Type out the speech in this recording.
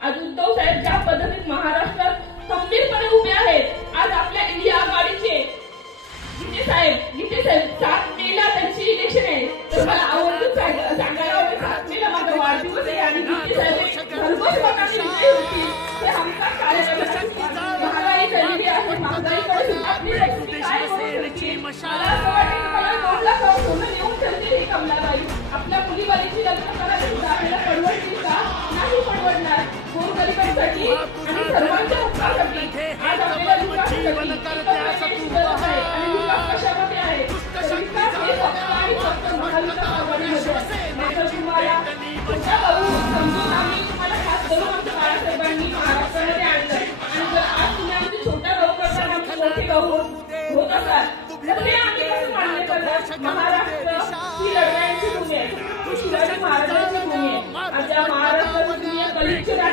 आज उद्धव साहेब ज्या पद्धतीत महाराष्ट्रात खंबीरपणे उभे आहेत, आज आपल्या इंडिया आघाडीचे गीते साहेब 7 मेला त्यांची इलेक्शन आहे, तर मला आवर्जून सांगायला आवडेल 7 मेला माझा वाढदिवस आहे आणि गीते साहेब भरघोस मतांनी विजयी होतील. ते हमखास कार्यकर्त्यांची महागाई झालेली आहे, महागाईकडे सुद्धा आपली काय होऊ शकते.